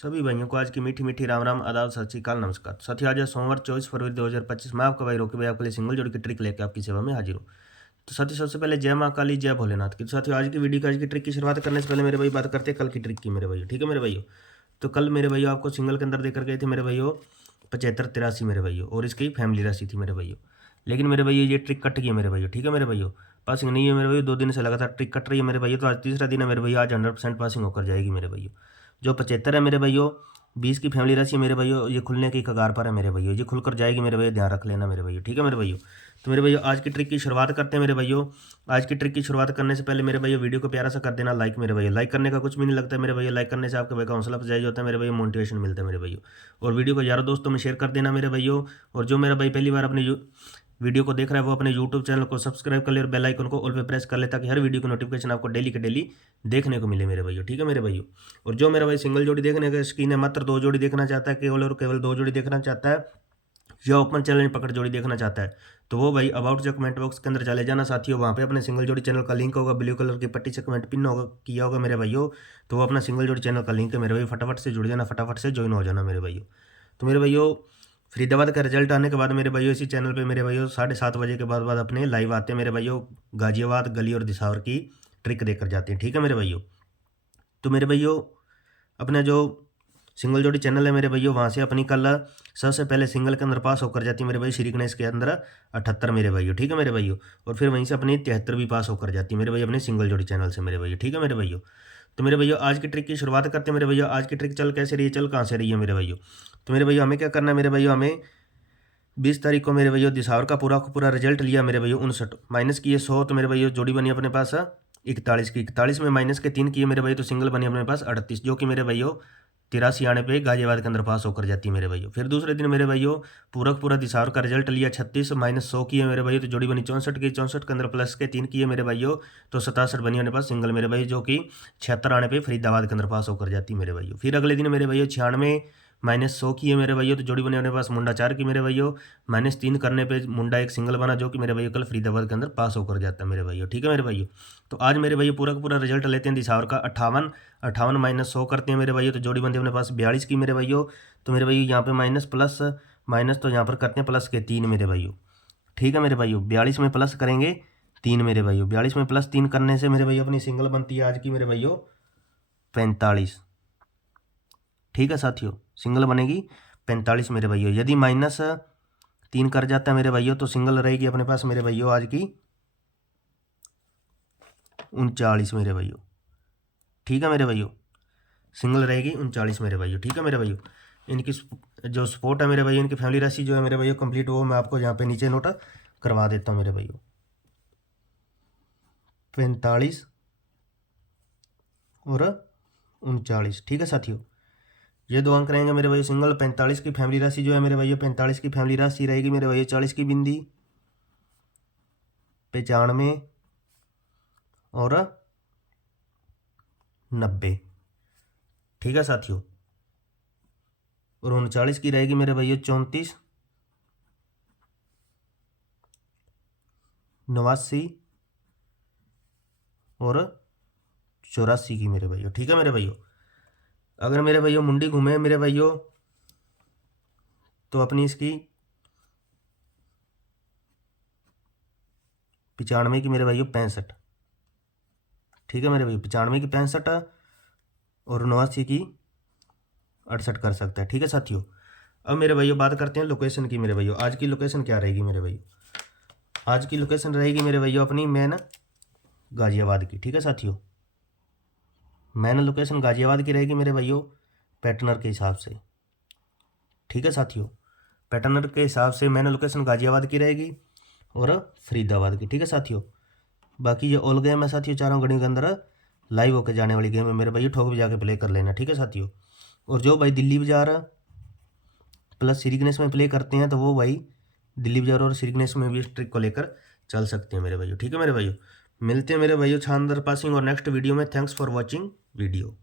सभी भाइयों को आज की मीठी मीठी राम राम, आदाब, सत श्री अकाल, नमस्कार। साथियों, आज है सोमवार 24 फरवरी 2025। मैं आपका भाई रोकी भाई आपके लिए सिंगल जोड़ी की ट्रिक लेकर आपकी सेवा में हाजिर हूँ। तो साथियों, सबसे पहले जय माँ काली, जय भोलेनाथ की। तो साथियों, आज की वीडियो आज की ट्रिक की शुरुआत करने से पहले मेरे भाई बात करते हैं कल की ट्रिक की मेरे भाइयों। ठीक है मेरे भाइयों, तो कल मेरे भाइयों आपको सिंगल के अंदर देकर गए थे मेरे भाइयों 75-83 मेरे भाइयों, और इसकी फैमिली राशि थी मेरे भाइयों। लेकिन मेरे भैया ये ट्रिक कट गई है मेरे भैया। ठीक है मेरे भैया, पासिंग नहीं है मेरे भैया, 2 दिन से लगातार ट्रिक कट रही है मेरे भैया। तो आज तीसरा दिन है मेरे भैया, आज 100% पासिंग होकर जाएगी मेरे भैया। जो 75 है मेरे भैया, 20 की फैमिली राशि है मेरे भैया, ये खुलने की कगार पर है मेरे भैया, ये खुलकर जाएगी मेरे भैया, ध्यान रख लेना मेरे भैया। ठीक है मेरे भैया, तो मेरे भैया आज की ट्रिक की शुरुआत करते हैं मेरे भैया। आज की ट्रिक की शुरुआत करने से पहले मेरे भैया वीडियो को प्यारा सा कर देना लाइक मेरे भैया। लाइक करने का कुछ भी नहीं लगता है मेरे भैया, लाइक करने से आपके भाई का हौसला अफजाई होता है मेरे भैया, मोटिवेशन मिलता है मेरे भैया। और वीडियो को यारों दोस्तों में शेयर कर देना मेरे भैया। और जो मेरा भाई पहली बार अपने वीडियो को देख रहा है वो अपने यूट्यूब चैनल को सब्सक्राइब कर ले और बेल आइकन को ऑल पे प्रेस कर ले, ताकि हर वीडियो की नोटिफिकेशन आपको डेली के डेली देखने को मिले मेरे भैया। ठीक है मेरे भैया, और जो मेरा भाई सिंगल जोड़ी देखने का शौकीन है, मात्र 2 जोड़ी देखना चाहता है, केवल और केवल 2 जोड़ी देखना चाहता है, या ओपन चैलेंज पकड़ जोड़ी देखना चाहता है, तो वो भाई अबाउट जो कमेंट बॉक्स के अंदर चले जाना साथियों। वहाँ पे अपने सिंगल जोड़ी चैनल का लिंक होगा, ब्लू कलर की पट्टी से कमेंट पिन होगा किया होगा मेरे भाइयों। तो वो अपना सिंगल जोड़ी चैनल का लिंक है मेरे भाई, फटाफट से जुड़ जाना, फटाफट से ज्वाइन हो जाना मेरे भाइयों। तो मेरे भाइयों, फरीदाबाद का रिजल्ट आने के बाद मेरे भाइयों इसी चैनल पे मेरे भाइयों 7:30 बजे के बाद अपने लाइव आते हैं मेरे भाइयों। गाजियाबाद, गली और दिसावर की ट्रिक देकर जाते हैं। ठीक है मेरे भाइयों, तो मेरे भाइयों अपना जो सिंगल जोड़ी चैनल है मेरे भैया, वहाँ से अपनी कल सबसे पहले सिंगल के अंदर पास होकर जाती है मेरे भाई, श्री गणेश के अंदर 78 मेरे भैया। ठीक है मेरे भैया, और फिर वहीं से अपनी 73 भी पास होकर जाती है मेरे भैया अपने सिंगल जोड़ी चैनल से मेरे भैया। ठीक है मेरे भैया, तो मेरे भैया आज की ट्रिक की शुरुआत करते हैं मेरे भैया। आज की ट्रिक चल कैसे रही है, चल कहाँ से रही है मेरे भैया। तो मेरे भैया हमें क्या करना है मेरे भैया, हमें 20 तारीख को मेरे भैया दिसावर का पूरा रिजल्ट लिया मेरे भैया 59, माइनस किए 100, तो मेरे भैया जोड़ी बनी अपने पास 41 की। 41 में माइनस के 3 किए मेरे भैया, तो सिंगल बनी अपने पास 38, जो कि मेरे भैया 83 आने पे गाजियाबाद के अंदर पास होकर जाती है मेरे भैया। फिर दूसरे दिन मेरे भैया पूरा दिसावर का रिजल्ट लिया 36, माइनस 100 किए मेरे भैया, तो जोड़ी बनी 64 की। 64 के अंदर प्लस के 3 किए मेरे भैया, तो 67 बनी अपने पास सिंगल मेरे भैया, जो कि 76 आने पे फरीदाबाद के अंदर पास होकर जाती है मेरे भैया। फिर अगले दिन मेरे भैया 96 माइनस 100 की है मेरे भैया, तो जोड़ी बने अपने पास मुंडा 4 की मेरे भैया, माइनस 3 करने पे मुंडा एक सिंगल बना, जो कि मेरे भैया कल फरीदाबाद के अंदर पास होकर जाता है मेरे भैया। ठीक है मेरे भैया, तो आज मेरे भैया पूरा का पूरा रिजल्ट लेते हैं दिसावर का 58 माइनस 100 करते हैं मेरे भैया, तो जोड़ी बनती है अपने पास 42 की मेरे भैया। तो मेरे भैया यहाँ पे माइनस प्लस माइनस, तो यहाँ पर करते हैं प्लस के 3 मेरे भैया। ठीक है मेरे भैया, 42 में प्लस करेंगे 3 मेरे भैया, 42 में प्लस 3 करने से मेरे भैया अपनी सिंगल बनती है आज की मेरे भैया 45। ठीक है साथियों, सिंगल बनेगी 45 मेरे भैया। यदि माइनस 3 कर जाता है मेरे भैया, तो सिंगल रहेगी अपने पास मेरे भैया आज की 39 मेरे भैया। ठीक है मेरे भैया, सिंगल रहेगी 39 मेरे भैया। ठीक है मेरे भैया, इनकी जो सपोर्ट है मेरे भैया, इनकी फैमिली राशि जो है मेरे भैया कंप्लीट, वो मैं आपको यहाँ पे नीचे नोट करवा देता हूँ मेरे भैया। 45 और 39। ठीक है साथियों, ये 2 अंक रहेंगे मेरे भैया सिंगल। 45 की फैमिली राशि जो है मेरे भैया, 45 की फैमिली राशि रहेगी मेरे भैया 40 की बिंदी, 95 और 90। ठीक है साथियों, और 39 की रहेगी मेरे भैया 34, 89 और 84 की मेरे भैया। ठीक है मेरे भैया, अगर मेरे भैया मुंडी घूमे मेरे भैया, तो अपनी इसकी 95 की मेरे भैया 65। ठीक है मेरे भैया, 95 की 65 और 89 की 68 कर सकता है। ठीक है साथियों, अब मेरे भैया बात करते हैं लोकेशन की मेरे भैया। आज की लोकेशन क्या रहेगी मेरे भैया, आज की लोकेशन रहेगी मेरे भैया अपनी मेन गाजियाबाद की। ठीक है साथियों, मैन लोकेशन गाजियाबाद की रहेगी मेरे भैया पैटर्नर के हिसाब से। ठीक है साथियों, पैटर्नर के हिसाब से मैन लोकेशन गाजियाबाद की रहेगी और फरीदाबाद की। ठीक है साथियों, बाकी ये ऑल गेम है साथियों, चारों घड़ी के अंदर लाइव होकर जाने वाली गेम है मेरे भैया, ठोक भी जाके प्ले कर लेना। ठीक है साथियों, और जो भाई दिल्ली बाजार प्लस श्री गणेश में प्ले करते हैं, तो वो भाई दिल्ली बाजार और श्री गणेश में भी इस ट्रिक को लेकर चल सकते हैं मेरे भैया। ठीक है मेरे भैया, मिलते हैं मेरे भैया शानदार पासिंग और नेक्स्ट वीडियो में। Thanks for watching video.